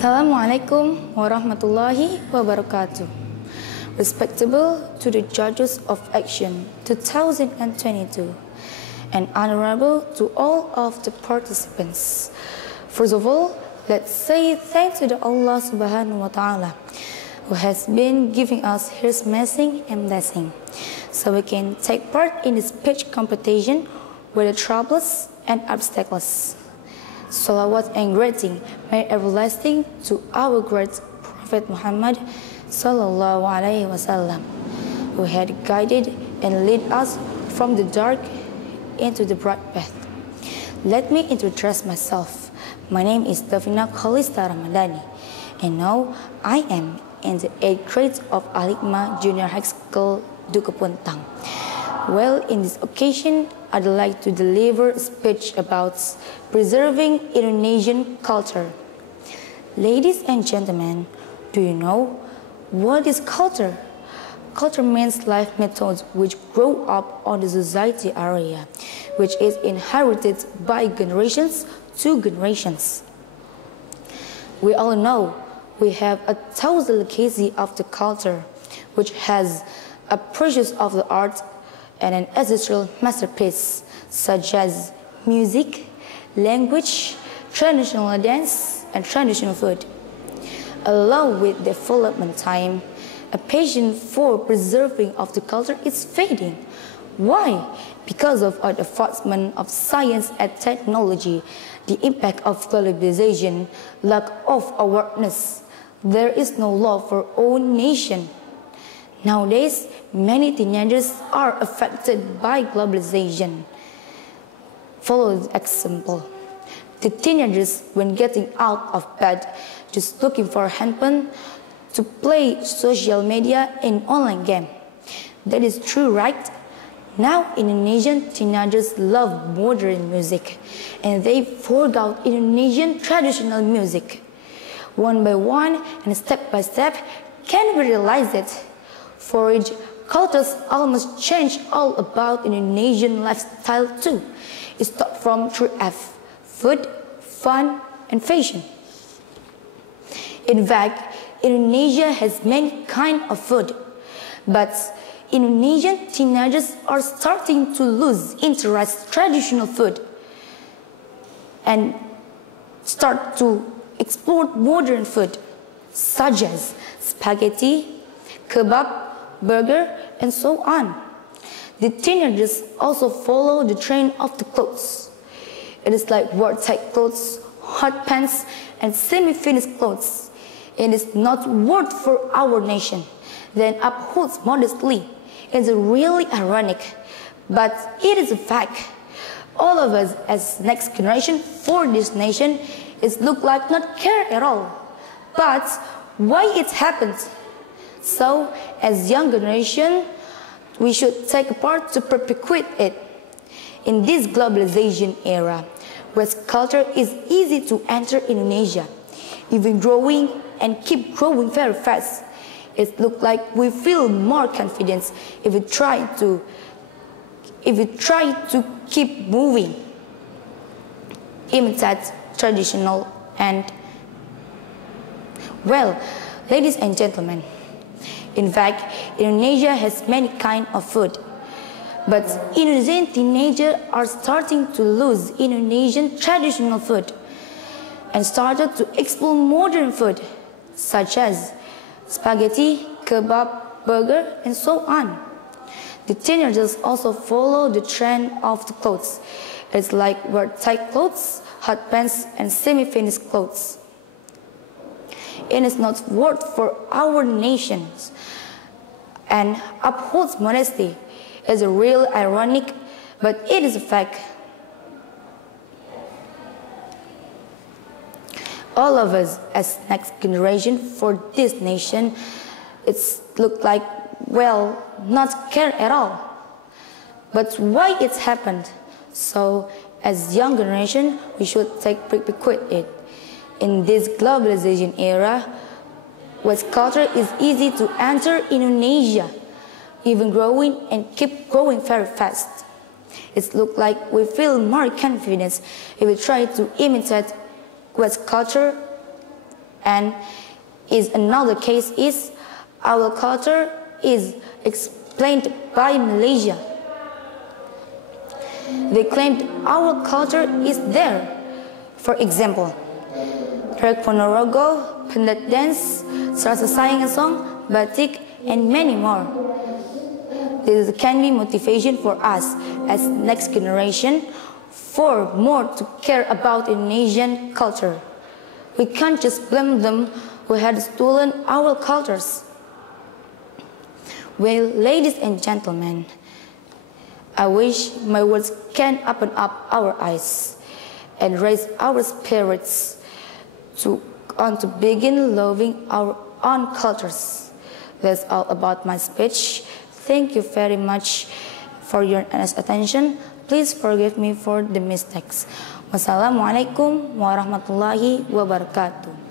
Assalamualaikum warahmatullahi wabarakatuh. Respectable to the judges of Action 2022 and honorable to all of the participants. First of all, let's say thanks to the Allah Subhanahu wa Ta'ala who has been giving us His mercy and blessing so we can take part in the speech competition with the troubles and obstacles. Salawat and greeting may everlasting to our great Prophet Muhammad sallallahu alaihi wasallam, who had guided and led us from the dark into the bright path. Let me introduce myself. My name is Davina Callysta Rahmadani, and now I am in the 8th grade of Al-Hikmah Junior High School, Dukupuntang. Well, in this occasion, I'd like to deliver a speech about preserving Indonesian culture. Ladies and gentlemen, do you know what is culture? Culture means life methods which grow up on the society area, which is inherited by generations to generations. We all know we have a thousand legacy of the culture, which has a precious of the art and an ancestral masterpiece such as music, language, traditional dance, and traditional food. Along with development time, a passion for preserving of the culture is fading. Why? Because of our advancement of science and technology, the impact of globalization, lack of awareness. There is no love for own nation. Nowadays, many teenagers are affected by globalization. Follow the example. The teenagers, when getting out of bed, just looking for a handphone to play social media and online game. That is true, right? Now, Indonesian teenagers love modern music, and they forgot Indonesian traditional music. One by one and step by step, can we realize it? For it, cultures almost change all about Indonesian lifestyle too. It starts from 3F, food, fun, and fashion. In fact, Indonesia has many kinds of food, but Indonesian teenagers are starting to lose interest in traditional food and start to explore modern food, such as spaghetti, kebab, burger, and so on. The teenagers also follow the trend of the clothes. It is like word-tight clothes, hot pants, and semi-finished clothes. It is not worth for our nation, then upholds modestly. It's really ironic, but it is a fact. All of us as next generation for this nation is look like not care at all. But why it happens? So, as young generation, we should take a part to perpetuate it. In this globalization era, where culture is easy to enter Indonesia, even growing and keep growing very fast, it looks like we feel more confidence if we try to keep moving, imitate traditional and well, ladies and gentlemen. In fact, Indonesia has many kinds of food, but Indonesian teenagers are starting to lose Indonesian traditional food and started to explore modern food, such as spaghetti, kebab, burger, and so on. The teenagers also follow the trend of the clothes. It's like word-tight clothes, hot pants, and semi-finished clothes. It is not worth for our nations and upholds modesty. It's a real ironic, but it is a fact. All of us as next generation for this nation, it's look like, well, not care at all. But why it's happened? So as young generation, we should take perpetuate it. In this globalization era, where culture is easy to enter Indonesia, even growing and keep growing very fast. It looks like we feel more confidence if we try to imitate West culture And another case is our culture is explained by Malaysia. They claimed our culture is there. For example, Trek Ponorogo, Pendat dance, Serasa Sayang song, batik, and many more. This can be motivation for us as next generation for more to care about Indonesian culture. We can't just blame them who had stolen our cultures. Well, ladies and gentlemen, I wish my words can open up our eyes and raise our spirits to begin loving our own cultures. That's all about my speech. Thank you very much for your honest attention. Please forgive me for the mistakes. Wassalamualaikum warahmatullahi wabarakatuh.